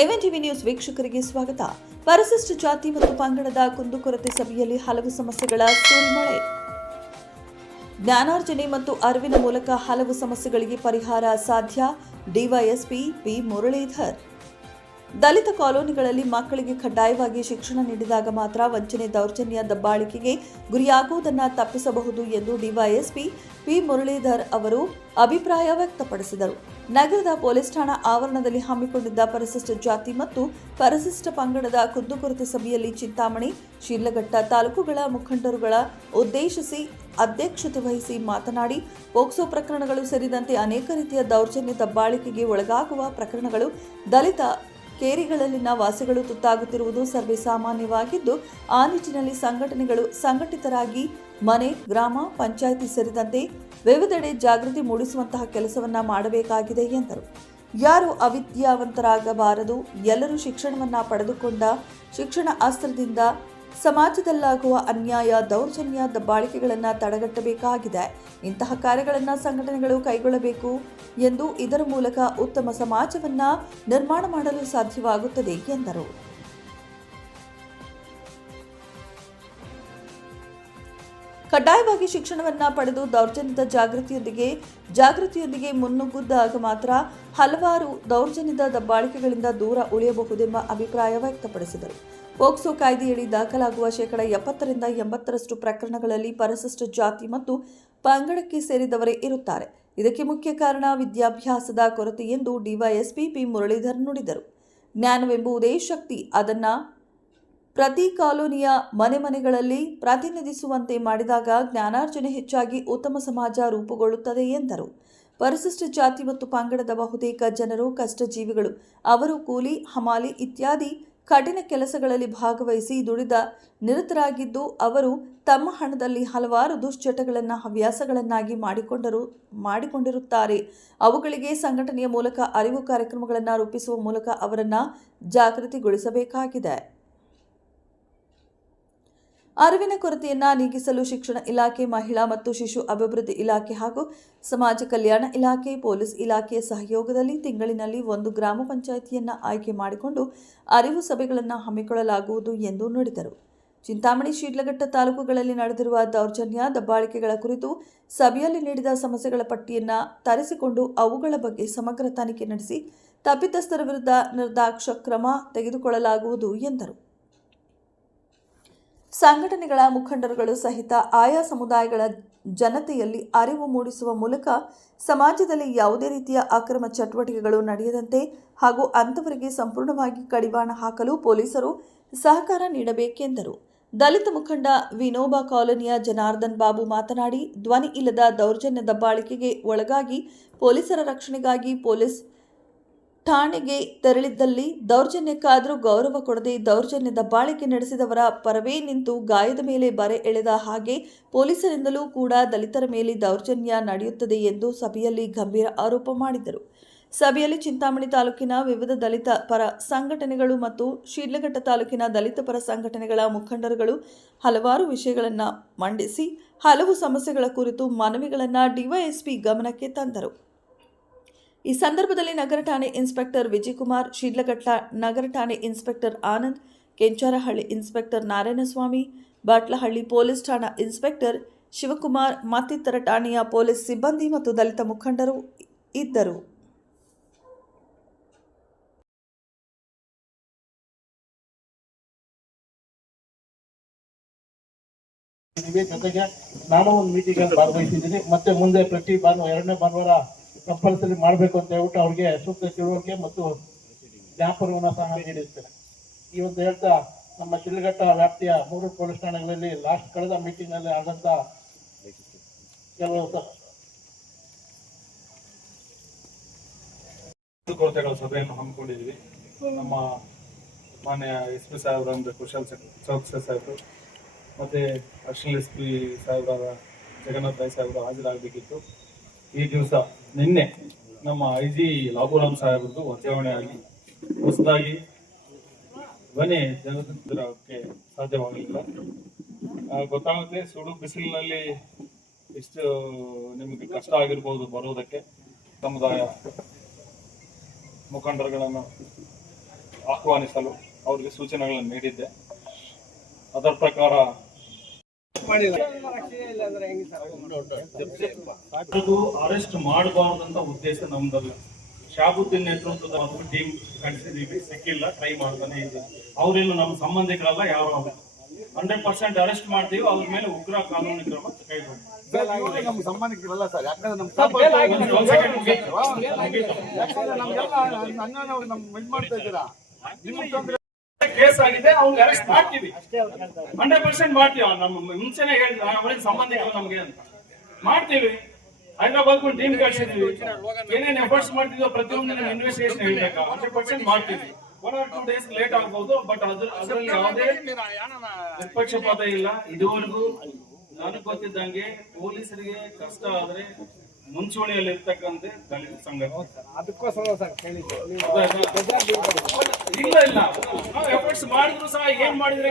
ಎವನ್ TV news ವೀಕ್ಷಕರಿಗೆ ಸ್ವಾಗತ. ಪರಿಶಿಷ್ಟ ಜಾತಿ ಮತ್ತು ಪಂಗಡದ ಕುಂದುಕೊರತೆ ಸಭೆಯಲ್ಲಿ ಹಲವು ಸಮಸ್ಯೆಗಳ ಸುರಿಮಳೆ. ಜ್ಞಾನಾರ್ಜನೆ ಮತ್ತು ಅರಿವಿನ ಮೂಲಕ ಹಲವು ಸಮಸ್ಯೆಗಳಿಗೆ ಪರಿಹಾರ ಸಾಧ್ಯ. DYSP P Muralidhar. ದಲಿತ ಕಾಲೋನಿಗಳಲ್ಲಿ ಮಕ್ಕಳಿಗೆ ಕಡ್ಡಾಯವಾಗಿ ಶಿಕ್ಷಣ ನೀಡಿದಾಗ ಮಾತ್ರ ವಂಚನೆ, ದೌರ್ಜನ್ಯ, ದಬ್ಬಾಳಿಕೆಗೆ ಗುರಿಯಾಗುವುದನ್ನು ತಪ್ಪಿಸಬಹುದು ಎಂದು ಡಿವೈಎಸ್ಪಿ ಪಿ ಮುರಳೀಧರ್ ಅವರು ಅಭಿಪ್ರಾಯ ವ್ಯಕ್ತಪಡಿಸಿದರು. ನಗರದ ಪೊಲೀಸ್ ಠಾಣಾ ಆವರಣದಲ್ಲಿ ಹಮ್ಮಿಕೊಂಡಿದ್ದ ಪರಿಶಿಷ್ಟ ಜಾತಿ ಮತ್ತು ಪರಿಶಿಷ್ಟ ಪಂಗಡದ ಕುಂದುಕೊರತೆ ಸಭೆಯಲ್ಲಿ ಚಿಂತಾಮಣಿ, ಶಿಡ್ಲಘಟ್ಟ ತಾಲೂಕುಗಳ ಮುಖಂಡರುಗಳ ಉದ್ದೇಶಿಸಿ ಅಧ್ಯಕ್ಷತೆ ವಹಿಸಿ ಮಾತನಾಡಿ, ಪೋಕ್ಸೋ ಪ್ರಕರಣಗಳು ಸೇರಿದಂತೆ ಅನೇಕ ರೀತಿಯ ದೌರ್ಜನ್ಯ, ದಬ್ಬಾಳಿಕೆಗೆ ಒಳಗಾಗುವ ಪ್ರಕರಣಗಳು ದಲಿತ ಕೇರಿಗಳಲ್ಲಿನ ವಾಸಿಗಳು ತುತ್ತಾಗುತ್ತಿರುವುದು ಸರ್ವೇ ಸಾಮಾನ್ಯವಾಗಿದ್ದು, ಆ ನಿಟ್ಟಿನಲ್ಲಿ ಸಂಘಟನೆಗಳು ಸಂಘಟಿತರಾಗಿ ಮನೆ, ಗ್ರಾಮ ಪಂಚಾಯಿತಿ ಸೇರಿದಂತೆ ವಿವಿಧೆಡೆ ಜಾಗೃತಿ ಮೂಡಿಸುವಂತಹ ಕೆಲಸವನ್ನ ಮಾಡಬೇಕಾಗಿದೆ ಎಂದರು. ಯಾರು ಅವಿದ್ಯಾವಂತರಾಗಬಾರದು. ಎಲ್ಲರೂ ಶಿಕ್ಷಣವನ್ನ ಪಡೆದುಕೊಂಡ ಶಿಕ್ಷಣ ಅಸ್ತ್ರದಿಂದ ಸಮಾಜದಲ್ಲಾಗುವ ಅನ್ಯಾಯ, ದೌರ್ಜನ್ಯ, ದಬ್ಬಾಳಿಕೆಗಳನ್ನು ತಡೆಗಟ್ಟಬೇಕಾಗಿದೆ. ಇಂತಹ ಕಾರ್ಯಗಳನ್ನು ಸಂಘಟನೆಗಳು ಕೈಗೊಳ್ಳಬೇಕು ಎಂದು ಇದರ ಮೂಲಕ ಉತ್ತಮ ಸಮಾಜವನ್ನ ನಿರ್ಮಾಣ ಮಾಡಲು ಸಾಧ್ಯವಾಗುತ್ತದೆ ಎಂದರು. ಕಡ್ಡಾಯವಾಗಿ ಶಿಕ್ಷಣವನ್ನ ಪಡೆದು ದೌರ್ಜನ್ಯದ ಜಾಗೃತಿಯೊಂದಿಗೆ ಮುನ್ನುಗ್ಗಿದಾಗ ಮಾತ್ರ ಹಲವಾರು ದೌರ್ಜನ್ಯದ ದಬ್ಬಾಳಿಕೆಗಳಿಂದ ದೂರ ಉಳಿಯಬಹುದೆಂಬ ಅಭಿಪ್ರಾಯ ವ್ಯಕ್ತಪಡಿಸಿದರು. ಪೋಕ್ಸೋ ಕಾಯ್ದೆಯಡಿ ದಾಖಲಾಗುವ 70% 80% ಪ್ರಕರಣಗಳಲ್ಲಿ ಪರಿಶಿಷ್ಟ ಜಾತಿ ಮತ್ತು ಪಂಗಡಕ್ಕೆ ಸೇರಿದವರೇ ಇರುತ್ತಾರೆ. ಇದಕ್ಕೆ ಮುಖ್ಯ ಕಾರಣ ವಿದ್ಯಾಭ್ಯಾಸದ ಕೊರತೆ ಎಂದು ಡಿವೈಎಸ್ಪಿ ಪಿ ಮುರಳೀಧರ್ ನುಡಿದರು. ಜ್ಞಾನವೆಂಬುದೇ ಶಕ್ತಿ. ಅದನ್ನು ಪ್ರತಿ ಕಾಲೋನಿಯ ಮನೆಗಳಲ್ಲಿ ಪ್ರತಿನಿಧಿಸುವಂತೆ ಮಾಡಿದಾಗ ಜ್ಞಾನಾರ್ಜನೆ ಹೆಚ್ಚಾಗಿ ಉತ್ತಮ ಸಮಾಜ ರೂಪುಗೊಳ್ಳುತ್ತದೆ ಎಂದರು. ಪರಿಶಿಷ್ಟ ಜಾತಿ ಮತ್ತು ಪಂಗಡದ ಬಹುತೇಕ ಜನರು ಕಷ್ಟಜೀವಿಗಳು. ಅವರು ಕೂಲಿ, ಹಮಾಲಿ ಇತ್ಯಾದಿ ಕಠಿಣ ಕೆಲಸಗಳಲ್ಲಿ ಭಾಗವಹಿಸಿ ದುಡಿದ ನಿರತರಾಗಿದ್ದು, ಅವರು ತಮ್ಮ ಹಣದಲ್ಲಿ ಹಲವಾರು ದುಶ್ಚಟಗಳನ್ನು ಹವ್ಯಾಸಗಳನ್ನಾಗಿ ಮಾಡಿಕೊಂಡಿರುತ್ತಾರೆ. ಅವುಗಳಿಗೆ ಸಂಘಟನೆಯ ಮೂಲಕ ಅರಿವು ಕಾರ್ಯಕ್ರಮಗಳನ್ನು ರೂಪಿಸುವ ಮೂಲಕ ಅವರನ್ನು ಜಾಗೃತಿಗೊಳಿಸಬೇಕಾಗಿದೆ. ಅರಿವಿನ ಕೊರತೆಯನ್ನು ನೀಗಿಸಲು ಶಿಕ್ಷಣ ಇಲಾಖೆ, ಮಹಿಳಾ ಮತ್ತು ಶಿಶು ಅಭಿವೃದ್ಧಿ ಇಲಾಖೆ ಹಾಗೂ ಸಮಾಜ ಕಲ್ಯಾಣ ಇಲಾಖೆ, ಪೊಲೀಸ್ ಇಲಾಖೆಯ ಸಹಯೋಗದಲ್ಲಿ ತಿಂಗಳಿನಲ್ಲಿ 1 ಗ್ರಾಮ ಪಂಚಾಯಿತಿಯನ್ನು ಆಯ್ಕೆ ಮಾಡಿಕೊಂಡು ಅರಿವು ಸಭೆಗಳನ್ನು ಹಮ್ಮಿಕೊಳ್ಳಲಾಗುವುದು ಎಂದು ನುಡಿದರು. ಚಿಂತಾಮಣಿ, ಶಿಡ್ಲಘಟ್ಟ ತಾಲೂಕುಗಳಲ್ಲಿ ನಡೆದಿರುವ ದೌರ್ಜನ್ಯ, ದಬ್ಬಾಳಿಕೆಗಳ ಕುರಿತು ಸಭೆಯಲ್ಲಿ ನೀಡಿದ ಸಮಸ್ಯೆಗಳ ಪಟ್ಟಿಯನ್ನು ತರಿಸಿಕೊಂಡು ಅವುಗಳ ಬಗ್ಗೆ ಸಮಗ್ರ ತನಿಖೆ ನಡೆಸಿ ತಪ್ಪಿತಸ್ಥರ ವಿರುದ್ಧ ನಿರ್ದಾಕ್ಷ ಕ್ರಮ ತೆಗೆದುಕೊಳ್ಳಲಾಗುವುದು ಎಂದರು. ಸಂಘಟನೆಗಳ ಮುಖಂಡರುಗಳು ಸಹಿತ ಆಯಾ ಸಮುದಾಯಗಳ ಜನತೆಯಲ್ಲಿ ಅರಿವು ಮೂಡಿಸುವ ಮೂಲಕ ಸಮಾಜದಲ್ಲಿ ಯಾವುದೇ ರೀತಿಯ ಅಕ್ರಮ ಚಟುವಟಿಕೆಗಳು ನಡೆಯದಂತೆ ಹಾಗೂ ಅಂತವರಿಗೆ ಸಂಪೂರ್ಣವಾಗಿ ಕಡಿವಾಣ ಹಾಕಲು ಪೊಲೀಸರು ಸಹಕಾರ ನೀಡಬೇಕೆಂದರು. ದಲಿತ ಮುಖಂಡ ವಿನೋಬಾ ಕಾಲೋನಿಯ ಜನಾರ್ದನ್ ಬಾಬು ಮಾತನಾಡಿ, ಧ್ವನಿ ಇಲ್ಲದ ದೌರ್ಜನ್ಯ, ದಬ್ಬಾಳಿಕೆಗೆ ಒಳಗಾಗಿ ಪೊಲೀಸರ ರಕ್ಷಣೆಗಾಗಿ ಪೊಲೀಸ್ ಠಾಣೆಗೆ ತೆರಳಿದ್ದಲ್ಲಿ ದೌರ್ಜನ್ಯಕ್ಕಾದರೂ ಗೌರವ ಕೊಡದೆ ದೌರ್ಜನ್ಯ, ದಬ್ಬಾಳಿಕೆ ನಡೆಸಿದವರ ಪರವೇ ನಿಂತು ಗಾಯದ ಮೇಲೆ ಬರೆ ಎಳೆದ ಹಾಗೆ ಪೊಲೀಸರಿಂದಲೂ ಕೂಡ ದಲಿತರ ಮೇಲೆ ದೌರ್ಜನ್ಯ ನಡೆಯುತ್ತದೆ ಎಂದು ಸಭೆಯಲ್ಲಿ ಗಂಭೀರ ಆರೋಪ ಮಾಡಿದರು. ಸಭೆಯಲ್ಲಿ ಚಿಂತಾಮಣಿ ತಾಲೂಕಿನ ವಿವಿಧ ದಲಿತ ಪರ ಸಂಘಟನೆಗಳು ಮತ್ತು ಶಿಡ್ಲಘಟ್ಟ ತಾಲೂಕಿನ ದಲಿತ ಪರ ಸಂಘಟನೆಗಳ ಮುಖಂಡರುಗಳು ಹಲವಾರು ವಿಷಯಗಳನ್ನು ಮಂಡಿಸಿ ಹಲವು ಸಮಸ್ಯೆಗಳ ಕುರಿತು ಮನವಿಗಳನ್ನು ಡಿವೈಎಸ್ಪಿ ಗಮನಕ್ಕೆ ತಂದರು. ಈ ಸಂದರ್ಭದಲ್ಲಿ ನಗರ ಠಾಣೆ ಇನ್ಸ್ಪೆಕ್ಟರ್ ವಿಜಯಕುಮಾರ್, ಶಿಡ್ಲಘಟ್ಟ ನಗರ ಠಾಣೆ inspector Anand, Kencharahalli inspector Narayanaswamy, Batlahalli police ಠಾಣಾ ಇನ್ಸ್ಪೆಕ್ಟರ್ ಶಿವಕುಮಾರ್ ಮತ್ತಿತರ ಠಾಣೆಯ ಪೊಲೀಸ್ ಸಿಬ್ಬಂದಿ ಮತ್ತು ದಲಿತ ಮುಖಂಡರು ಇದ್ದರು. ಜೊತೆಗೆ ನಾನು ಒಂದು ಮೀಟಿಂಗ್ ಅಲ್ಲಿ ಭಾಗವಹಿಸಿದ್ದೀನಿ. ಮತ್ತೆ ಮುಂದೆ ಪ್ರತಿ ಎರಡನೇ ಭಾನುವಾರ ಕಂಪಲ್ಸರಿ ಮಾಡಬೇಕು ಅಂತ ಹೇಳ್ಬಿಟ್ಟು ಅವ್ರಿಗೆ ಸೂಕ್ತ ತಿಳುವಳಿಕೆ ಮತ್ತು ಜ್ಞಾಪನವನ್ನು ಸಹ ನೀಡಿರ್ತೇನೆ. ಈ ಒಂದು ಹೇಳ್ತಾ ನಮ್ಮ ಶಿಡ್ಲಘಟ್ಟ ವ್ಯಾಪ್ತಿಯ 3 ಪೊಲೀಸ್ ಠಾಣೆಗಳಲ್ಲಿ ಕಳೆದ ಮೀಟಿಂಗ್ ನಲ್ಲಿ ಆದಂತ ಕೆಲವು ಕೊರತೆಗಳ ಸಭೆಯನ್ನು ಹಮ್ಮಿಕೊಂಡಿದ್ದೀವಿ. ನಮ್ಮ ಮಾನ್ಯ SP ಸಾಹೇಬರ ಕುಶಲ್ ಚೌಕ್ಸೆ ಸಾಹೇಬರು ಮತ್ತೆ ಅಡಿಷನಲ್ SP ಸಾಹೇಬರಾದ ಜಗನ್ನಾಥ್ ರಾಯ್ ಸಾಹೇಬರು ಹಾಜರಾಗಬೇಕಿತ್ತು. ಈ ದಿವಸ ನಿನ್ನೆ ನಮ್ಮ IG ಲಾಬುರಾಮ್ ಸಾಹೇಬರದ್ದು ವರ್ಗಾವಣೆಯಾಗಿ ಹೊಸದಾಗಿ ಧ್ವನಿ ಜನಕ್ಕೆ ಸಾಧ್ಯವಾಗಲಿಲ್ಲ. ಗೊತ್ತಾಗುತ್ತೆ, ಸುಡು ಬಿಸಿಲಿನಲ್ಲಿ ಎಷ್ಟು ನಿಮಗೆ ಕಷ್ಟ ಆಗಿರ್ಬೋದು ಬರೋದಕ್ಕೆ. ಸಮುದಾಯ ಮುಖಂಡರುಗಳನ್ನು ಆಹ್ವಾನಿಸಲು ಅವರಿಗೆ ಸೂಚನೆಗಳನ್ನು ನೀಡಿದ್ದೆ. ಅದರ ಪ್ರಕಾರ ಅರೆಸ್ಟ್ ಮಾಡಬಾರ್ದಂತ ಉದ್ದೇಶ ನಮ್ದಲ್ಲ. ಶಾಬುದ್ದೀನ್ ನೇತೃತ್ವದ ಟೀಮ್ ಕಳಿಸಿದೀವಿ, ಸಿಕ್ಕಿಲ್ಲ, ಟ್ರೈ ಮಾಡ್ತಾನೆ ಇದ್ದೀವಿ. ಅವರೇನು ನಮ್ಮ ಸಂಬಂಧಿಕರಲ್ಲ, ಯಾರು ಅಲ್ಲ. 100% ಅರೆಸ್ಟ್ ಮಾಡ್ತೀವಿ, ಅವ್ರ ಮೇಲೆ ಉಗ್ರ ಕಾನೂನು ಕ್ರಮ ಕೈಗೊಳ್ಳುತ್ತೀವಿ. ನಮ್ಮ ಸಂಬಂಧಿಕರಲ್ಲ ಸರ್, ಯಾಕಂದ್ರೆ ನಮ್ಮ ಮಾಡ್ತಾ ಇದ್ದೀರಾ, ಕೇಸ್ ಆಗಿದೆ, ಅವ್ರಿಗೆ ಅರೆಸ್ಟ್ ಮಾಡ್ತೀವಿ, 100% ಮಾಡ್ತೀವಿ. ನಮ್ಮ ಮುಂಚೆನೆ ಹೇಳಿದ್ರೆ ಅವರಿಗೆ ಸಂಬಂಧಿಕರು ನಮ್ಗೆ ಅಂತ ಮಾಡ್ತೀವಿ. ಹೈದರಾಬಾದ್ ಟೀಮ್ ಕಳಿಸಿದೀವಿ, ಏನೇನು ಎಫರ್ಟ್ಸ್ ಮಾಡ್ತಿದ್ವೋ ಪ್ರತಿಯೊಂದು ಇನ್ವೆಸ್ಟಿಗೇಷನ್ ಹೇಳ್ಬೇಕಾ, 100% ಮಾಡ್ತೀವಿ. 1 or 2 days ಲೇಟ್ ಆಗ್ಬಹುದು, ಬಟ್ ಅದರಲ್ಲಿ ಯಾವುದೇ ನಿಷ್ಪಕ್ಷಪಾತ ಇಲ್ಲ. ಇದುವರೆಗೂ ನನಗೆ ಗೊತ್ತಿದ್ದಂಗೆ ಪೊಲೀಸರಿಗೆ ಕಷ್ಟ ಆದ್ರೆ ಮುಂಚೂಣಿಯಲ್ಲಿ ಇರ್ತಕ್ಕಂತೆ ದಲಿತ ಸಂಘಟನೆ ಅದಕ್ಕೋಸ್ಕರ ಸರ್ ಕೇಳಿದ್ದು. ಇಲ್ಲ ನಾವು ಎಫರ್ಟ್ಸ್ ಮಾಡಿದ್ರು ಸಹ ಏನ್ ಮಾಡಿದ್ರೆ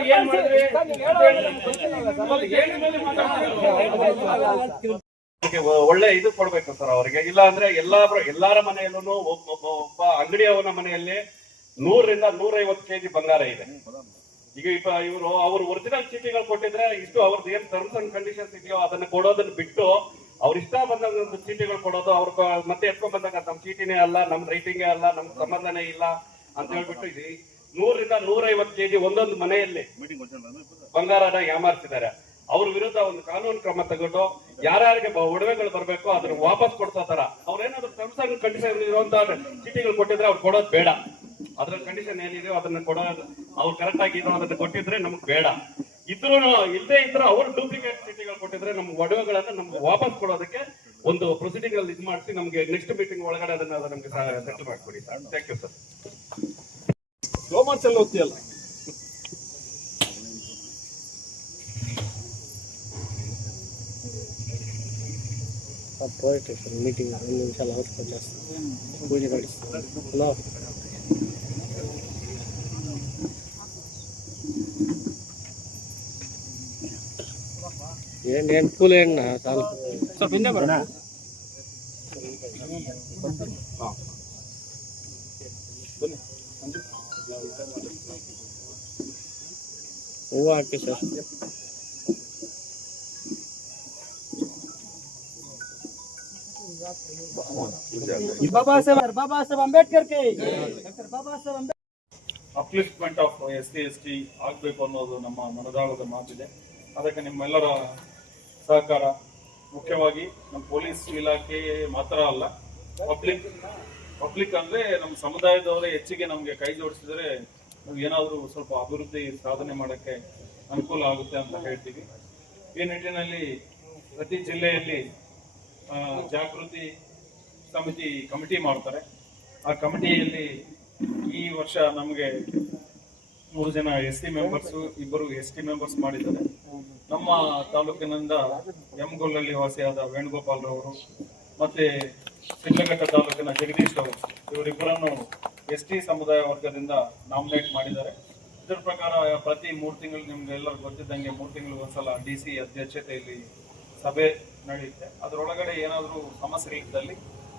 ಒಳ್ಳೆ ಇದು ಕೊಡ್ಬೇಕು ಸರ್ ಅವರಿಗೆ. ಇಲ್ಲ ಅಂದ್ರೆ ಎಲ್ಲಾರ ಮನೆಯಲ್ಲೂ ಒಬ್ಬ ಅಂಗಡಿಯವನ ಮನೆಯಲ್ಲಿ 100 ರಿಂದ 150 kg ಬಂಗಾರ ಇದೆ. ಈಗ ಇವರು ಅವ್ರ ಒರಿಜಿನಲ್ ಚೀಟಿಗಳು ಕೊಟ್ಟಿದ್ರೆ ಇಷ್ಟು ಅವ್ರದ್ದು ಏನ್ ಟರ್ಮ್ಸ್ ಅಂಡ್ ಕಂಡೀಷನ್ಸ್ ಇದೆಯೋ ಅದನ್ನ ಕೊಡೋದನ್ನ ಬಿಟ್ಟು ಅವ್ರ ಇಷ್ಟ ಬಂದಾಗ ಒಂದು ಚೀಟಿಗಳು ಕೊಡೋದು, ಅವ್ರ ಮತ್ತೆ ಎತ್ಕೊಂಡ್ ಬಂದಾಗ ನಮ್ ಚೀಟಿನೇ ಅಲ್ಲ, ನಮ್ ರೈಟಿಂಗೇ ಅಲ್ಲ, ನಮ್ ಸಂಬಂಧನೇ ಇಲ್ಲ ಅಂತ ಹೇಳ್ಬಿಟ್ಟು 100 ರಿಂದ 150 kg ಒಂದೊಂದು ಮನೆಯಲ್ಲಿ ಬಂಗಾರನ ಯಾಮಾರಿಸಿದ್ದಾರೆ. ಅವ್ರ ವಿರುದ್ಧ ಒಂದು ಕಾನೂನು ಕ್ರಮ ತಗೊಂಡು ಯಾರ್ಯಾರಿಗೆ ಒಡವೆಗಳು ಬರ್ಬೇಕು ಅದನ್ನ ವಾಪಸ್ ಕೊಡ್ಸೋ ತರ ಅವ್ರೇನಾದ್ರು ಟರ್ಮ್ಸ್ ಅಂಡ್ ಕಂಡೀಷನ್ ಇರುವಂತ ಚೀಟಿಗಳು ಕೊಟ್ಟಿದ್ರೆ ಅವ್ರು ಕೊಡೋದು ಬೇಡ. ಅದ್ರ ಕಂಡೀಷನ್ ಏನಿದೆ ಅದನ್ನ ಕೊಡೋದು ಅವ್ರು ಕರೆಕ್ಟ್ ಆಗಿ ಅದನ್ನ ಕೊಟ್ಟಿದ್ರೆ ನಮ್ಗೆ ಬೇಡ. ಇದ್ರೂ ಇಲ್ಲದೆ ಇದ್ರೆ ಅವ್ರು ಡೂಪ್ಲಿಕೇಟ್ ಚೀಟಿಗಳು ಕೊಟ್ಟಿದ್ರೆ ನಮ್ ಒಡವೆಗಳನ್ನ ನಮ್ಗೆ ವಾಪಸ್ ಕೊಡೋದಕ್ಕೆ ಒಂದು ಪ್ರೊಸೀಡಿಂಗ್ ಅಲ್ಲಿ ಇದು ಮಾಡಿಸಿ ನಮ್ಗೆ ನೆಕ್ಸ್ಟ್ ಮೀಟಿಂಗ್ ಒಳಗಡೆ ಅದನ್ನ ನಮ್ಗೆ ಸೆಟಲ್ ಮಾಡ್ಕೊಡಿ ಸರ್. Thank you sir. ರೋಮಾಂಚ್ ಎಲ್ಲ ಓದ್ತಿಯಲ್ಲ, ಮೀಟಿಂಗ್ 1 ನಿಮಿಷ ಜಾಸ್ತಿ ಪೂಜೆ ಮಾಡಿಸ್ತಾರೆ. ಏನ್ ಕೂಲ ಎಣ್ಣ ಸಾಲ ಸ್ವಲ್ಪ ಹಿಂದೆ ಬರೋಣ. ಹೂವು ಹಾಕಿ ಸರ್. ಬಾಬಾ ಸಾಹೇಬ್ ಅಂಬೇಡ್ಕರ್ ಕೆ Baba Saheb upliftment of SC/ST ಆಗ್ಬೇಕು ಅನ್ನೋದು ನಮ್ಮ ಮನದಾಳದ ಮಾತಿದೆ. ಅದಕ್ಕೆ ನಿಮ್ಮೆಲ್ಲರ ಸಹಕಾರ, ಮುಖ್ಯವಾಗಿ ನಮ್ಮ ಪೊಲೀಸ್ ಇಲಾಖೆ ಮಾತ್ರ ಅಲ್ಲ, ಪಬ್ಲಿಕ್ ಅಂದ್ರೆ ನಮ್ಮ ಸಮುದಾಯದವರೇ ಹೆಚ್ಚಿಗೆ ನಮ್ಗೆ ಕೈ ಜೋಡಿಸಿದ್ರೆ ನಾವು ಏನಾದ್ರೂ ಸ್ವಲ್ಪ ಅಭಿವೃದ್ಧಿ ಸಾಧನೆ ಮಾಡಕ್ಕೆ ಅನುಕೂಲ ಆಗುತ್ತೆ ಅಂತ ಹೇಳ್ತೀವಿ. ಈ ನಿಟ್ಟಿನಲ್ಲಿ ಪ್ರತಿ ಜಿಲ್ಲೆಯಲ್ಲಿ ಜಾಗೃತಿ ಸಮಿತಿ ಕಮಿಟಿ ಮಾಡ್ತಾರೆ. ಆ ಕಮಿಟಿಯಲ್ಲಿ ಈ ವರ್ಷ ನಮಗೆ 3 ಜನ SC ಮೆಂಬರ್ಸ್, 2 ST ಮೆಂಬರ್ಸ್ ಮಾಡಿದ್ದಾರೆ. ನಮ್ಮ ತಾಲೂಕಿನಿಂದ ಯಮಗೊಲ್ಲಲ್ಲಿ ವಾಸಿಯಾದ ವೇಣುಗೋಪಾಲ್ ರವರು ಮತ್ತೆ ಶಿಡ್ಲಘಟ್ಟ ತಾಲೂಕಿನ ಜಗದೀಶ್ ಅವರು, ಇವರಿಬ್ಬರನ್ನು ST ಸಮುದಾಯ ವರ್ಗದಿಂದ ನಾಮಿನೇಟ್ ಮಾಡಿದ್ದಾರೆ. ಇದರ ಪ್ರಕಾರ ಪ್ರತಿ 3 ತಿಂಗಳು ನಿಮ್ಗೆ ಎಲ್ಲರೂ ಗೊತ್ತಿದ್ದಂಗೆ 3 ತಿಂಗಳಿಗೆ ಒಂದ್ಸಲ DC ಅಧ್ಯಕ್ಷತೆಯಲ್ಲಿ ಸಭೆ ನಡೆಯುತ್ತೆ. ಅದರೊಳಗಡೆ ಏನಾದರೂ ಸಮಸ್ಯೆ ಇದ್ದಲ್ಲಿ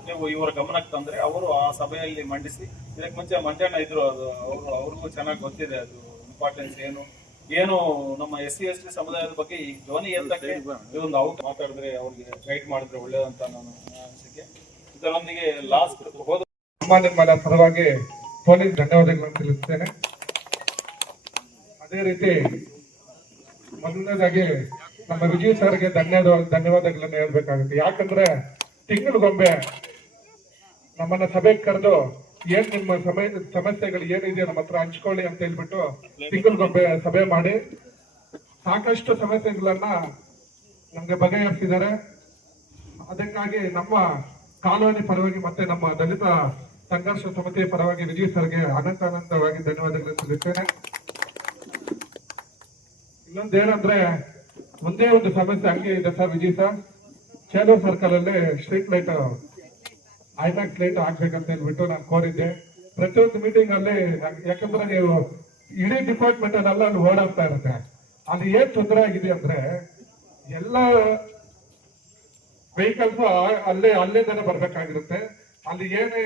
ನೀವು ಇವರ ಗಮನಕ್ಕೆ ತಂದ್ರೆ ಅವರು ಆ ಸಭೆಯಲ್ಲಿ ಮಂಡಿಸಿ, ಇದಕ್ಕೆ ಮುಂಚೆ ಮಂಜಣ್ಣ ಇದ್ರು, ಅದು ಅವ್ರಿಗೂ ಚೆನ್ನಾಗಿ ಗೊತ್ತಿದೆ ಅದು ಇಂಪಾರ್ಟೆನ್ಸ್ ಏನು ನಮ್ಮ SC/ST ಸಮುದಾಯದ ಬಗ್ಗೆ ಈ ಧ್ವನಿ ಎತ್ತಕ್ಕೆ ಇದೊಂದು ಔಟ್ ಮಾತಾಡಿದ್ರೆ ಅವ್ರಿಗೆ ಗೈಡ್ ಮಾಡಿದ್ರೆ ಒಳ್ಳೇದಂತ ನನ್ನ ಅನಿಸಿಕೆ. ಇದರೊಂದಿಗೆ ಲಾಸ್ಟ್ ಹೋದ ನಿರ್ಮಲ ಪರವಾಗಿ ಪೊಲೀಸ್ ಧನ್ಯವಾದಗಳನ್ನು ತಿಳಿಸುತ್ತೇನೆ. ಅದೇ ರೀತಿ ಮೊದಲನೇದಾಗಿ ನಮ್ಮ ವಿಜಯ್ ಸರ್ಗೆ ಧನ್ಯವಾದಗಳನ್ನು ಹೇಳ್ಬೇಕಾಗುತ್ತೆ. ಯಾಕಂದ್ರೆ ತಿಂಗಳಿಗೊಮ್ಮೆ ನಮ್ಮನ್ನ ಸಭೆಗೆ ಕರೆದು ಏನ್ ನಿಮ್ಮ ಸಮಸ್ಯೆಗಳು ಏನಿದೆ ನಮ್ಮ ಹತ್ರ ಹಂಚ್ಕೊಳ್ಳಿ ಅಂತ ಹೇಳ್ಬಿಟ್ಟು ತಿಂಗಳಿಗೊಮ್ಮೆ ಸಭೆ ಮಾಡಿ ಸಾಕಷ್ಟು ಸಮಸ್ಯೆಗಳನ್ನ ನಮ್ಗೆ ಬಗೆಹರಿಸಿದ್ದಾರೆ. ಅದಕ್ಕಾಗಿ ನಮ್ಮ ಕಾಲೋನಿ ಪರವಾಗಿ ಮತ್ತೆ ನಮ್ಮ ದಲಿತ ಸಂಘರ್ಷ ಸಮಿತಿ ಪರವಾಗಿ ವಿಜಯ್ ಸರ್ಗೆ ಅನಂತವಾಗಿ ಧನ್ಯವಾದಗಳನ್ನು ತಿಳಿಸ್ತೇನೆ. ಇನ್ನೊಂದೇನಂದ್ರೆ ಒಂದೇ ಒಂದು ಸಮಸ್ಯೆ ಹಂಗೆ ಇದೆ ಸರ್ ವಿಜಯ್ ಸರ್, ಚೇಲೂರ್ ಸರ್ಕಲ್ ಅಲ್ಲಿ ಸ್ಟ್ರೀಟ್ ಲೈಟ್ ಐಮ್ಯಾಕ್ಸ್ ಲೈಟ್ ಹಾಕ್ಬೇಕಂತ ಹೇಳ್ಬಿಟ್ಟು ನಾನು ಕೋರಿದ್ದೆ. ಪ್ರತಿಯೊಂದು ಮೀಟಿಂಗ್ ಅಲ್ಲಿ, ಯಾಕಂದ್ರೆ ನೀವು ಇಡೀ ಡಿಪಾರ್ಟ್ಮೆಂಟ್ ಅಲ್ಲೆಲ್ಲ ಅಲ್ಲಿ ಓಡಾಡ್ತಾ ಇರುತ್ತೆ. ಅಲ್ಲಿ ಏನ್ ತೊಂದರೆ ಆಗಿದೆ ಅಂದ್ರೆ ಎಲ್ಲ ವೆಹಿಕಲ್ಸ್ ಅಲ್ಲಿಂದನೇ ಬರ್ಬೇಕಾಗಿರುತ್ತೆ. ಅಲ್ಲಿ ಏನೇ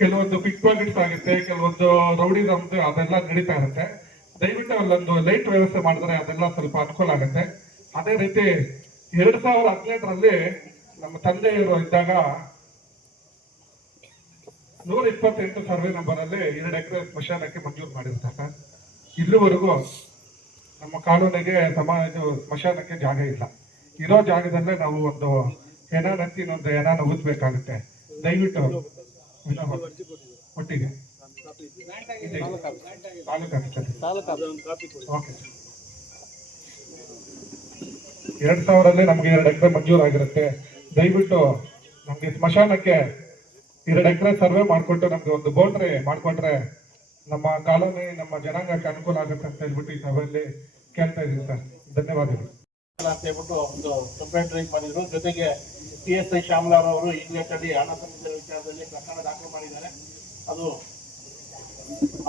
ಕೆಲವೊಂದು ಪಿಕ್ ಪಾಕೆಟ್ಸ್ ಆಗುತ್ತೆ, ಕೆಲವೊಂದು ರೌಡಿಸಮ್ ಅದೆಲ್ಲ ನಡೀತಾ ಇರುತ್ತೆ. ದಯವಿಟ್ಟು ಅಲ್ಲೊಂದು ಲೈಟ್ ವ್ಯವಸ್ಥೆ ಮಾಡಿದ್ರೆ ಅದೆಲ್ಲ ಸ್ವಲ್ಪ ಅನುಕೂಲ ಆಗುತ್ತೆ. ಅದೇ ರೀತಿ 2018ರಲ್ಲಿ ನಮ್ಮ ತಂದೆಯವರು ಇದ್ದಾಗ 128 ಸರ್ವೆ ನಂಬರ್ ಅಲ್ಲಿ 2 ಎಕರೆ ಸ್ಮಶಾನಕ್ಕೆ ಮಂಜೂರು ಮಾಡಿರ್ತಾರೆ. ಇಲ್ಲಿವರೆಗೂ ನಮ್ಮ ಕಾನೂನಿಗೆ ಸ್ಮಶಾನಕ್ಕೆ ಜಾಗ ಇಲ್ಲ. ಇರೋ ಜಾಗದಲ್ಲೇ ನಾವು ಒಂದು ಹೆಣನಂತಿ ಇನ್ನೊಂದು ಹೆಣನ ಊದ್ಬೇಕಾಗುತ್ತೆ. ದಯವಿಟ್ಟು ಒಟ್ಟಿಗೆ ಓಕೆ 2000ರಲ್ಲಿ ನಮ್ಗೆ 2 ಎಕರೆ ಮಂಜೂರು ಆಗಿರುತ್ತೆ. ದಯವಿಟ್ಟು ನಮ್ಗೆ ಸ್ಮಶಾನಕ್ಕೆ 2 ಎಕರೆ ಸರ್ವೆ ಮಾಡ್ಕೊಟ್ಟು ನಮ್ಗೆ ಒಂದು ಬೌಂಡ್ರಿ ಮಾಡ್ಕೊಂಡ್ರೆ ನಮ್ಮ ಕಾಲೋನಿ ನಮ್ಮ ಜನಾಂಗಕ್ಕೆ ಅನುಕೂಲ ಆಗುತ್ತೆ ಅಂತ ಹೇಳ್ಬಿಟ್ಟು ಈ ಸಭೆಯಲ್ಲಿ ಕೇಳ್ತಾ ಇದ್ದೀನಿ ಸರ್. ಧನ್ಯವಾದಗಳು ಅಂತ ಹೇಳ್ಬಿಟ್ಟು ಒಂದು ಕಂಪ್ಲೇಂಟ್ ರೈಸ್ ಮಾಡಿದ್ರು. ಜೊತೆಗೆ PSI ಶ್ಯಾಮಲಾರ್ ಅವರು ಇಂಗ್ಲೆಂಡಲ್ಲಿ ಹಣ ಸಂಬಂಧಿಸಿದ ವಿಚಾರದಲ್ಲಿ ಪ್ರಕರಣ ದಾಖಲು ಮಾಡಿದ್ದಾರೆ. ಅದು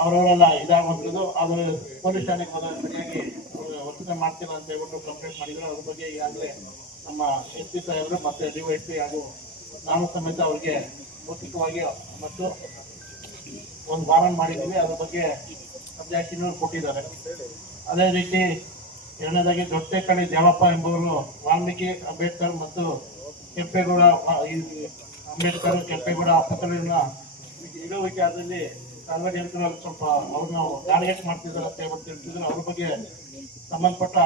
ಅವರವರೆಲ್ಲ ಇದಾಗುವಂಥದ್ದು. ಅದು ಪೊಲೀಸ್ ಠಾಣೆಗೆ ಹೋದಾಗ ಸರಿಯಾಗಿ ವರ್ತನೆ ಮಾಡ್ತಿಲ್ಲ ಅಂತ ಹೇಳ್ಬಿಟ್ಟು ಕಂಪ್ಲೇಂಟ್ ಮಾಡಿದ್ರು. ಅದ್ರ ಬಗ್ಗೆ ಈಗಾಗಲೇ ನಮ್ಮ SP ಸಾಹೇಬರು ಮತ್ತೆ DYSP ಹಾಗೂ ನಾನು ಸಮೇತ ಅವರಿಗೆ ಮೌಖಿಕವಾಗಿ ಮತ್ತು ಒಂದು ವಾರನ್ ಮಾಡಿದ್ದೀವಿ. ಅದ್ರ ಬಗ್ಗೆ ಅಬ್ಜೆಕ್ಷನ್ ಕೊಟ್ಟಿದ್ದಾರೆ. ಅದೇ ರೀತಿ ಎರಡನೇದಾಗಿ ದೊಡ್ಡಕಣಿ ದೇವಪ್ಪ ಎಂಬುವರು ವಾಲ್ಮೀಕಿ ಅಂಬೇಡ್ಕರ್ ಮತ್ತು ಕೆಂಪೇಗೌಡ ಅಂಬೇಡ್ಕರ್ ಕೆಂಪೇಗೌಡ ಪುತ್ಥಳಿನ ಇಡೋ ವಿಚಾರದಲ್ಲಿ ಸಾರ್ವಜನಿಕರು ಸ್ವಲ್ಪ ಅವ್ರನ್ನ ಟಾರ್ಗೆಟ್ ಮಾಡ್ತಿದ್ದಾರೆ ಅಂತ ಹೇಳ್ಬಿಟ್ಟು ತಿಳಿಸಿದ್ರು. ಅವ್ರ ಬಗ್ಗೆ ಸಂಬಂಧಪಟ್ಟ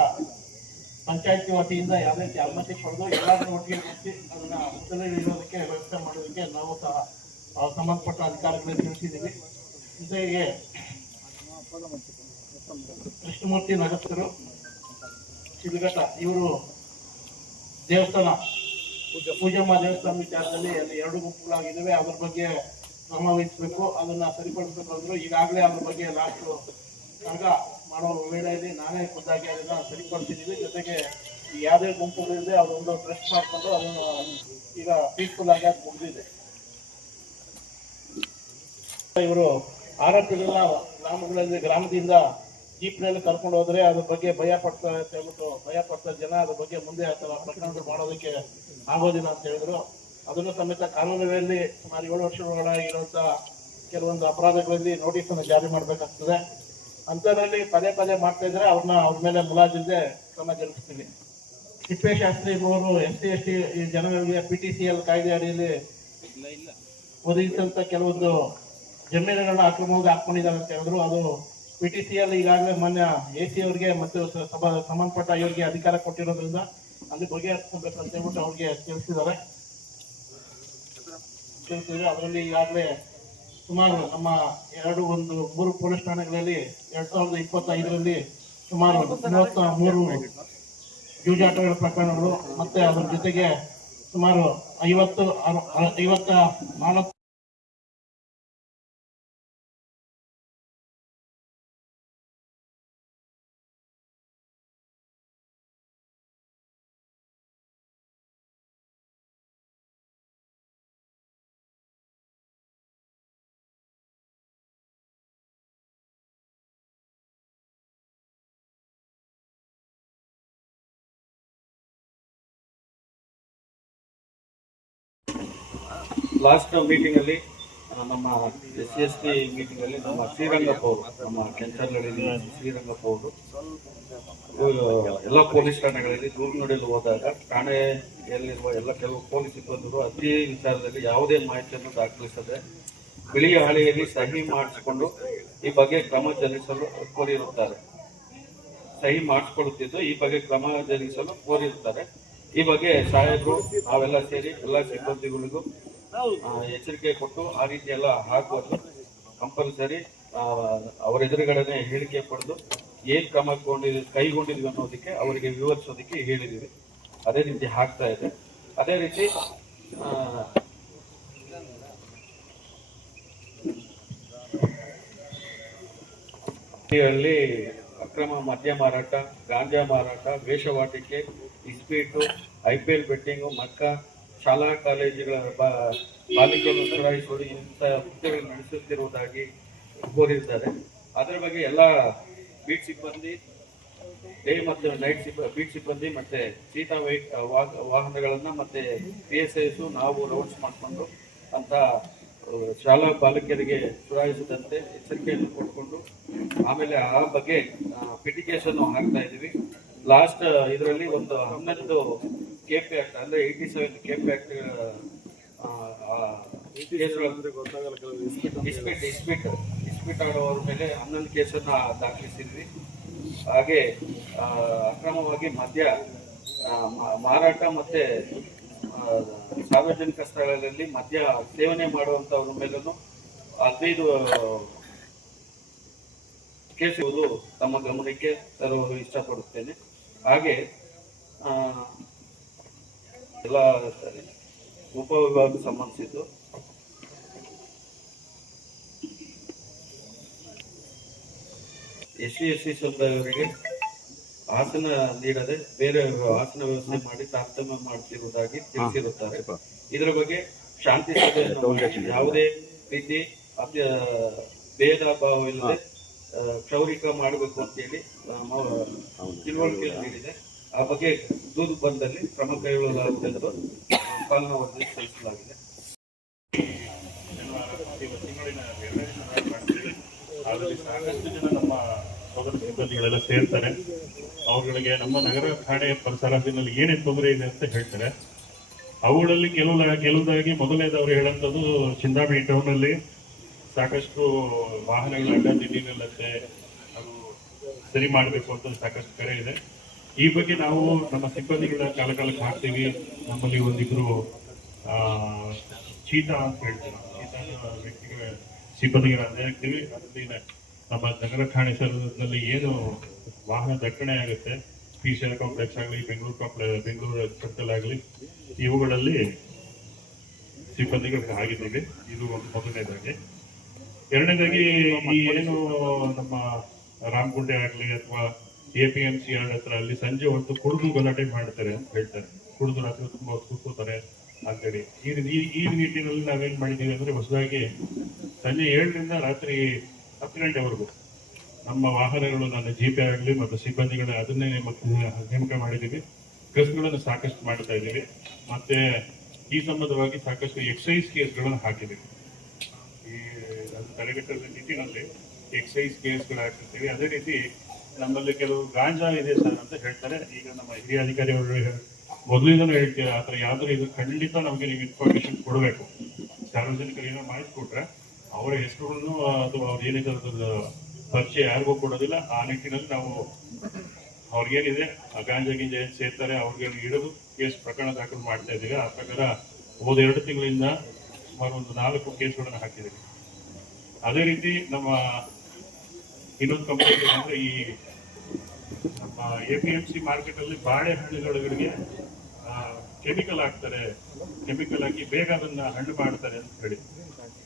ಪಂಚಾಯತಿ ವತಿಯಿಂದ ಯಾವುದೇ ರೀತಿ ಅನುಮತಿ ಪಡೆದು ಎಲ್ಲಾದ್ರೂ ಒಟ್ಟಿಗೆ ಕೂರಿಸಿ ಅದನ್ನ ಪುತ್ಥಳಿ ಇಡೋದಕ್ಕೆ ವ್ಯವಸ್ಥೆ ಮಾಡೋದಕ್ಕೆ ನಾವು ಸಹ ಸಂಬಂಧಪಟ್ಟ ಅಧಿಕಾರಿಗಳಿಗೆ ತಿಳಿಸಿದ್ದೀವಿ. ಜೊತೆಗೆ ಕೃಷ್ಣಮೂರ್ತಿ ನಗಸ್ತರು ಶಿಲ್ಘಟ್ಟ ಇವರು ದೇವಸ್ಥಾನ ಪೂಜಮ್ಮ ದೇವಸ್ಥಾನ ವಿಚಾರದಲ್ಲಿ ಅಲ್ಲಿ 2 ಗುಂಪುಗಳಾಗಿದ್ದಾವೆ. ಅದ್ರ ಬಗ್ಗೆ ಕ್ರಮ ವಹಿಸಬೇಕು, ಅದನ್ನ ಸರಿಪಡಿಸಬೇಕು ಅಂದ್ರು. ಈಗಾಗಲೇ ಅದ್ರ ಬಗ್ಗೆ ಲಾಸ್ಟ್ ಕರ್ಗ ಮಾಡೋ ವೇಳೆಯಲ್ಲಿ ನಾನೇ ಖುದ್ದಾಗಿ ಅದನ್ನ ಸರಿಪಡಿಸಿದ್ದೀವಿ. ಜೊತೆಗೆ ಯಾವುದೇ ಗುಂಪುಗಳಿದೆ ಅದೊಂದು ಟ್ರಸ್ಟ್ ಮಾಡ್ಕೊಂಡು ಅದನ್ನು ಈಗ ಪೀಸ್ಫುಲ್ ಆಗಿ ಅದು ಮುಗಿದಿದೆ. ಇವರು ಆರೋಪಿಗಳ ಗ್ರಾಮದಿಂದ ಜೀಪ್ನಲ್ಲಿ ಕರ್ಕೊಂಡು ಹೋದ್ರೆ ಅದ್ರ ಬಗ್ಗೆ ಭಯ ಪಡ್ತಾ ಜನ ಅದ್ರ ಬಗ್ಗೆ ಮುಂದೆ ಆ ಥರ ಪ್ರಕರಣಗಳು ಮಾಡೋದಕ್ಕೆ ಆಗೋದಿಲ್ಲ ಅಂತ ಹೇಳಿದ್ರು. ಅದನ್ನು ಸಮೇತ ಕಾನೂನಿನಲ್ಲಿ ಸುಮಾರು 7 ವರ್ಷಗಳಾಗಿರುವಂತ ಕೆಲವೊಂದು ಅಪರಾಧಗಳಲ್ಲಿ ನೋಟಿಸ್ ಅನ್ನು ಜಾರಿ ಮಾಡಬೇಕಾಗ್ತದೆ. ಅಂತರಲ್ಲಿ ಪದೇ ಮಾಡ್ತಾ ಇದ್ರೆ ಅವ್ರ ಮೇಲೆ ಮುಲಾಜಿಲ್ಲದೆ ಕ್ರಮ ಜರುಗಿಸ್ತೀವಿ. ತಿಪ್ಪೇಶಾಸ್ತ್ರಿ ಅವರು SC ST ಜನಗಳಿಗೆ PTCL ಕಾಯ್ದೆ ಅಡಿಯಲ್ಲಿ ಒದಗಿಸಿದಂತ ಕೆಲವೊಂದು ಜಮೀನುಗಳನ್ನ ಅಕ್ರಮವಾಗಿ ಹಾಕೊಂಡಿದ್ದಾರೆ ಅಂತ ಹೇಳಿದ್ರು. ಅದು PTCL ಈಗಾಗಲೇ ಮಾನ್ಯ AC ಅವರಿಗೆ ಮತ್ತು ಸಂಬಂಧಪಟ್ಟ ಇವರಿಗೆ ಅಧಿಕಾರ ಕೊಟ್ಟಿರೋದ್ರಿಂದ ಅಲ್ಲಿ ಬಗೆಹರಿಸ್ಕೊಬೇಕಂತ ಹೇಳ್ಬಿಟ್ಟು ಅವ್ರಿಗೆ ತಿಳಿಸಿದ್ದಾರೆ. ಅದರಲ್ಲಿ ಈಗಾಗಲೇ ಸುಮಾರು ನಮ್ಮ 3 ಪೊಲೀಸ್ ಠಾಣೆಗಳಲ್ಲಿ 2025ರಲ್ಲಿ ಸುಮಾರು 33 ಜೂಜಾಟಗಳ ಪ್ರಕರಣಗಳು ಮತ್ತೆ ಅದರ ಜೊತೆಗೆ ಸುಮಾರು 54 ಲಾಸ್ಟ್ ಮೀಟಿಂಗ್ ಅಲ್ಲಿ ನಮ್ಮ SC ಮೀಟಿಂಗ್ ಅಲ್ಲಿ ನಮ್ಮ ಶ್ರೀರಂಗಪ್ಪ ಅವರು ನಮ್ಮ ಕೆಂಚರ್ಗಡಿ ಶ್ರೀರಂಗಪ್ಪ ಅವರು ಎಲ್ಲ ಪೊಲೀಸ್ ಠಾಣೆಗಳಲ್ಲಿ ದೂರು ನೀಡಲು ಹೋದಾಗ ಠಾಣೆಯಲ್ಲಿರುವ ಎಲ್ಲ ಕೆಲವು ಪೊಲೀಸ್ ಸಿಬ್ಬಂದಿಗಳು ಅತಿ ವಿಚಾರದಲ್ಲಿ ಯಾವುದೇ ಮಾಹಿತಿಯನ್ನು ದಾಖಲಿಸದೆ ಬಿಳಿಯ ಹಾಳೆಯಲ್ಲಿ ಸಹಿ ಮಾಡಿಸಿಕೊಂಡು ಈ ಬಗ್ಗೆ ಕ್ರಮ ಜರುಗಿಸಲು ಕೋರಿರುತ್ತಾರೆ. ಸಹಿ ಮಾಡಿಸಿಕೊಳ್ಳುತ್ತಿದ್ದು ಈ ಬಗ್ಗೆ ಕ್ರಮ ಜರುಗಿಸಲು ಕೋರಿರುತ್ತಾರೆ. ಈ ಬಗ್ಗೆ ಸಾಹೇಬರು ನಾವೆಲ್ಲ ಸೇರಿ ಎಲ್ಲ ಸಿಬ್ಬಂದಿಗಳಿಗೂ ಎಚ್ಚರಿಕೆ ಕೊಟ್ಟು ಆ ರೀತಿ ಎಲ್ಲ ಹಾಕುವುದು ಕಂಪಲ್ಸರಿ ಅವರ ಎದುರುಗಡೆನೆ ಹೇಳಿಕೆ ಪಡೆದು ಏನ್ ಕ್ರಮ ಕೈಗೊಂಡಿದ್ವಿ ಅನ್ನೋದಕ್ಕೆ ಅವರಿಗೆ ವಿವರಿಸೋದಕ್ಕೆ ಹೇಳಿದೀವಿ. ಅದೇ ರೀತಿ ಆಗ್ತಾ ಇದೆ. ಅದೇ ರೀತಿ ಅಕ್ರಮ ಮದ್ಯ ಮಾರಾಟ, ಗಾಂಜಾ ಮಾರಾಟ, ವೇಷವಾಟಿಕೆ, ಇಸ್ಪೀಟು, IPL ಬೆಟ್ಟಿಂಗು, ಮಕ್ಕ, ಶಾಲಾ ಕಾಲೇಜುಗಳ ಬಾಲಿಕೆಯನ್ನು ಚುಡಾಯಿಸುವುದು ಇಂಥ ಕೃತ್ಯಗಳು ನಡೆಸುತ್ತಿರುವುದಾಗಿ ಕೋರಿದ್ದಾರೆ. ಅದರ ಬಗ್ಗೆ ಎಲ್ಲ ಬೀಟ್ ಸಿಬ್ಬಂದಿ, ಡೇ ಮತ್ತು ನೈಟ್ ಬೀಟ್ ಸಿಬ್ಬಂದಿ ಮತ್ತೆ ಚೀತಾ ವಾಹನಗಳನ್ನ ಮತ್ತೆ PSIs ನಾವು ರೌಂಡ್ಸ್ ಮಾಡಿಕೊಂಡು ಅಂತ ಶಾಲಾ ಬಾಲಕಿಯರಿಗೆ ಚುಡಾಯಿಸದಂತೆ ಎಚ್ಚರಿಕೆಯನ್ನು ಕೊಟ್ಕೊಂಡು ಆಮೇಲೆ ಆ ಬಗ್ಗೆ ಪಿಟಿಕೇಶನ್ ಹಾಕ್ತಾ ಇದ್ದೀವಿ. ಲಾಸ್ಟ್ ಇದರಲ್ಲಿ ಒಂದು 11 ಕೆಪಿ ಆಕ್ಟ್ ಅಂದ್ರೆ 87 ಕೆಪಿ ಆಕ್ಟ್ ಇಸ್ಪೀಟ್ ಆಡುವವರ ಮೇಲೆ 11 ಕೇಸನ್ನು ದಾಖಲಿಸಿದ್ವಿ. ಹಾಗೆ ಅಕ್ರಮವಾಗಿ ಮದ್ಯ ಮಾರಾಟ ಮತ್ತೆ ಸಾರ್ವಜನಿಕ ಸ್ಥಳಗಳಲ್ಲಿ ಮದ್ಯ ಸೇವನೆ ಮಾಡುವಂತವ್ರ ಮೇಲೂ 15 ಕೇಸ್ ಇರುವುದು ತಮ್ಮ ಗಮನಕ್ಕೆ ತರಲು ಇಷ್ಟಪಡುತ್ತೇನೆ. ಹಾಗೆ ಎಲ್ಲ ಉಪವಿಭಾಗ ಸಂಬಂಧಿಸಿದ್ದು SC ಸಮುದಾಯವರಿಗೆ ಆಸನ ನೀಡದೆ ಬೇರೆ ಆಸನ ವ್ಯವಸ್ಥೆ ಮಾಡಿ ತಾರತಮ್ಯ ಮಾಡುತ್ತಿರುವುದಾಗಿ ತಿಳಿಸಿರುತ್ತಾರೆ. ಇದರ ಬಗ್ಗೆ ಶಾಂತಿ ಸಭೆಯನ್ನು ಯಾವುದೇ ರೀತಿ ಭೇದ ಭಾವವಿಲ್ಲದೆ ಕ್ಷೌರಿಕ ಮಾಡಬೇಕು ಅಂತೇಳಿ ತಿಳುವಳಿಕೆ ನೀಡಿದೆ. ಆ ಬಗ್ಗೆ ದೂರು ಬಂದಲ್ಲಿ ಕ್ರಮ ಕೈಗೊಳ್ಳಲಾಗುತ್ತದೆ ಎಂದು ಪಾಲನಾ ವರದಿ ಸಲ್ಲಿಸಲಾಗಿದೆ. ಅದರಲ್ಲಿ ಸಾಕಷ್ಟು ಜನ ನಮ್ಮ ಸೋದರ ಸಿಬ್ಬಂದಿಗಳೆಲ್ಲ ಸೇರ್ತಾರೆ. ಅವುಗಳಿಗೆ ನಮ್ಮ ನಗರ ಠಾಣೆ ಸರಹದ್ದಿನಲ್ಲಿ ಏನೇನು ತೊಂದರೆ ಇದೆ ಅಂತ ಹೇಳ್ತಾರೆ. ಅವುಗಳಲ್ಲಿ ಕೆಲವುದಾಗಿ ಮೊದಲನೇದವರು ಹೇಳಂಥದ್ದು ಚಿಂತಾಮಣಿ ಟೌನಲ್ಲಿ ಸಾಕಷ್ಟು ವಾಹನಗಳ ಅಡ್ಡದಿಡ್ಡಿನಲ್ಲಂತೆ ಅದು ಸರಿ ಮಾಡಬೇಕು ಅಂತ ಸಾಕಷ್ಟು ಕರೆ ಇದೆ. ಈ ಬಗ್ಗೆ ನಾವು ನಮ್ಮ ಸಿಬ್ಬಂದಿಗಳ ಕಾಲಕಾಲಕ್ಕೆ ಹಾಕ್ತೀವಿ. ನಮ್ಮಲ್ಲಿ ಒಂದಿಬ್ರು ಚೀತಾ ಅಂತ ಹೇಳ್ತೀವಿ, ಚೀತಾ ವ್ಯಕ್ತಿಗಳ ಸಿಬ್ಬಂದಿಗಳನ್ನ ಹಾಕ್ತೀವಿ. ಅದರಲ್ಲಿ ನಮ್ಮ ನಗರ ಠಾಣೆ ಸರಹದ್ದಿನಲ್ಲಿ ಏನು ವಾಹನ ದಟ್ಟಣೆ ಆಗುತ್ತೆ, PCR ಕಾಂಪ್ಲೆಕ್ಸ್ ಆಗಲಿ, ಬೆಂಗಳೂರು ಸರ್ಕಲ್ ಆಗಲಿ, ಇವುಗಳಲ್ಲಿ ಸಿಬ್ಬಂದಿಗಳಿಗೆ ಆಗಿದ್ದೀವಿ. ಇದು ಒಂದು ಮೊದಲನೇದಾಗಿ. ಎರಡನೇದಾಗಿ ಈ ಏನು ನಮ್ಮ ರಾಮಗುಂಟೆ ಆಗಲಿ ಅಥವಾ APMC ಹತ್ರ ಅಲ್ಲಿ ಸಂಜೆ ಹೊತ್ತು ಕುಡಿದು ಗಲಾಟೆ ಮಾಡ್ತಾರೆ ಅಂತ ಹೇಳ್ತಾರೆ. ಕುಡಿದು ರಾತ್ರಿ ತುಂಬಾ ಕೂತ್ಕೋತಾರೆ ಅಂತೇಳಿ ಈ ನಿಟ್ಟಿನಲ್ಲಿ ನಾವೇನ್ ಮಾಡಿದ್ದೀವಿ ಅಂದ್ರೆ ಹೊಸದಾಗಿ ಸಂಜೆ 7ರಿಂದ ರಾತ್ರಿ 10 ಗಂಟೆವರೆಗೂ ನಮ್ಮ ವಾಹನಗಳು ನನ್ನ ಜೀಪೆ ಆಗಲಿ ಮತ್ತು ಸಿಬ್ಬಂದಿಗಳ ಅದನ್ನೇ ನೇಮಕ ಮಾಡಿದ್ದೀವಿ. ಕೇಸ್ಗಳನ್ನು ಸಾಕಷ್ಟು ಮಾಡ್ತಾ ಇದ್ದೀವಿ. ಮತ್ತೆ ಈ ಸಂಬಂಧವಾಗಿ ಸಾಕಷ್ಟು ಎಕ್ಸೈಸ್ ಕೇಸ್ಗಳನ್ನು ಹಾಕಿದ್ದೀವಿ. ಈ ತಡೆಗಟ್ಟದ ನಿಟ್ಟಿನಲ್ಲಿ ಎಕ್ಸೈಸ್ ಕೇಸ್ಗಳು ಹಾಕಿರ್ತೀವಿ. ಅದೇ ರೀತಿ ನಮ್ಮಲ್ಲಿ ಕೆಲವು ಗಾಂಜಾ ಇದೆ ಸರ್ ಅಂತ ಹೇಳ್ತಾರೆ. ಈಗ ನಮ್ಮ ಹಿರಿಯ ಅಧಿಕಾರಿಯವರು ಮೊದಲಿಂದನೂ ಹೇಳ್ತೀರಾ ಆ ಥರ ಯಾವ್ದಾರು ಇದು ಖಂಡಿತ ನಮಗೆ ನೀವು ಇನ್ಫಾರ್ಮೇಶನ್ ಕೊಡಬೇಕು. ಸಾರ್ವಜನಿಕರು ಏನೋ ಮಾಹಿತಿ ಕೊಟ್ರೆ ಅವರ ಹೆಸರುಗಳನ್ನು ಅಥವಾ ಅವ್ರು ಏನಿದೆ ಅದ್ರ ಪರಿಚಯ ಯಾರಿಗೂ ಕೊಡೋದಿಲ್ಲ. ಆ ನಿಟ್ಟಿನಲ್ಲಿ ನಾವು ಅವ್ರಿಗೇನಿದೆ ಆ ಗಾಂಜಾ ಗಿಂಜಾ ಏನು ಸೇರ್ತಾರೆ ಅವ್ರಿಗೆ ಹಿಡಿದು ಕೇಸ್ ಪ್ರಕರಣ ದಾಖಲು ಮಾಡ್ತಾ ಇದ್ದೀವಿ. ಆ ಪ್ರಕಾರ ಹೋದ 2 ತಿಂಗಳಿಂದ ಸುಮಾರು ಒಂದು 4 ಕೇಸ್ಗಳನ್ನು ಹಾಕಿದ್ದೀವಿ. ಅದೇ ರೀತಿ ನಮ್ಮ ಇನ್ನೊಂದು ಕಂಪ್ಲೇಂಟ್ ಅಂದ್ರೆ ಈ ನಮ್ಮ APMC ಮಾರ್ಕೆಟ್ ಅಲ್ಲಿ ಬಾಳೆಹಣ್ಣುಗಳಿಗೆ ಕೆಮಿಕಲ್ ಹಾಕ್ತಾರೆ, ಕೆಮಿಕಲ್ ಹಾಕಿ ಬೇಗ ಅದನ್ನ ಹಣ್ಣು ಮಾಡ್ತಾರೆ ಅಂತ ಹೇಳಿ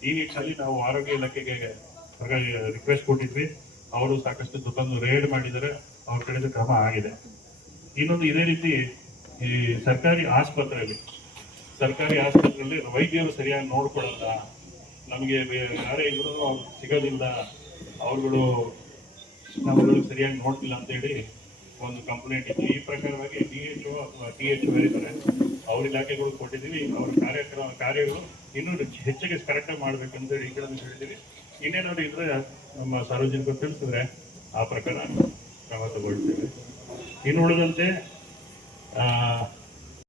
ಈ ನಿಟ್ಟಿನಲ್ಲಿ ನಾವು ಆರೋಗ್ಯ ಇಲಾಖೆಗೆ ರಿಕ್ವೆಸ್ಟ್ ಕೊಟ್ಟಿದ್ವಿ. ಅವರು ಸಾಕಷ್ಟು ದುಕಾನು ರೇಡ್ ಮಾಡಿದ್ದಾರೆ. ಅವ್ರ ಕಡೆಯಿಂದ ಕ್ರಮ ಆಗಿದೆ. ಇನ್ನೊಂದು ಇದೇ ರೀತಿ ಈ ಸರ್ಕಾರಿ ಆಸ್ಪತ್ರೆಯಲ್ಲಿ ವೈದ್ಯರು ಸರಿಯಾಗಿ ನೋಡ್ಕೊಳ್ಳಲ್ಲ, ನಮಗೆ ಯಾರೇ ಇದ್ರು ಅವ್ರು ಸಿಗೋದಿಲ್ಲ, ಅವ್ರುಗಳು ನಮ್ಮಗಳು ಸರಿಯಾಗಿ ನೋಡ್ತಿಲ್ಲ ಅಂತೇಳಿ ಒಂದು ಕಂಪ್ಲೇಂಟ್ ಇತ್ತು. ಈ ಪ್ರಕಾರವಾಗಿ DHO ಅಥವಾ THO ಇದ್ದಾರೆ, ಅವ್ರ ಇಲಾಖೆಗಳು ಕೊಟ್ಟಿದ್ದೀವಿ. ಅವ್ರ ಕಾರ್ಯಗಳು ಇನ್ನೂ ಹೆಚ್ಚಿಗೆ ಕರೆಕ್ಟಾಗಿ ಮಾಡ್ಬೇಕಂತೇಳಿ ಈ ಕಡೆ ಹೇಳಿದ್ದೀವಿ. ಇನ್ನೇನಾದ್ರು ಇದ್ರೆ ನಮ್ಮ ಸಾರ್ವಜನಿಕರು ತಿಳಿಸಿದ್ರೆ ಆ ಪ್ರಕಾರ ಕ್ರಮ ತಗೊಳ್ತೇವೆ. ಇನ್ನು ಉಳಿದಂತೆ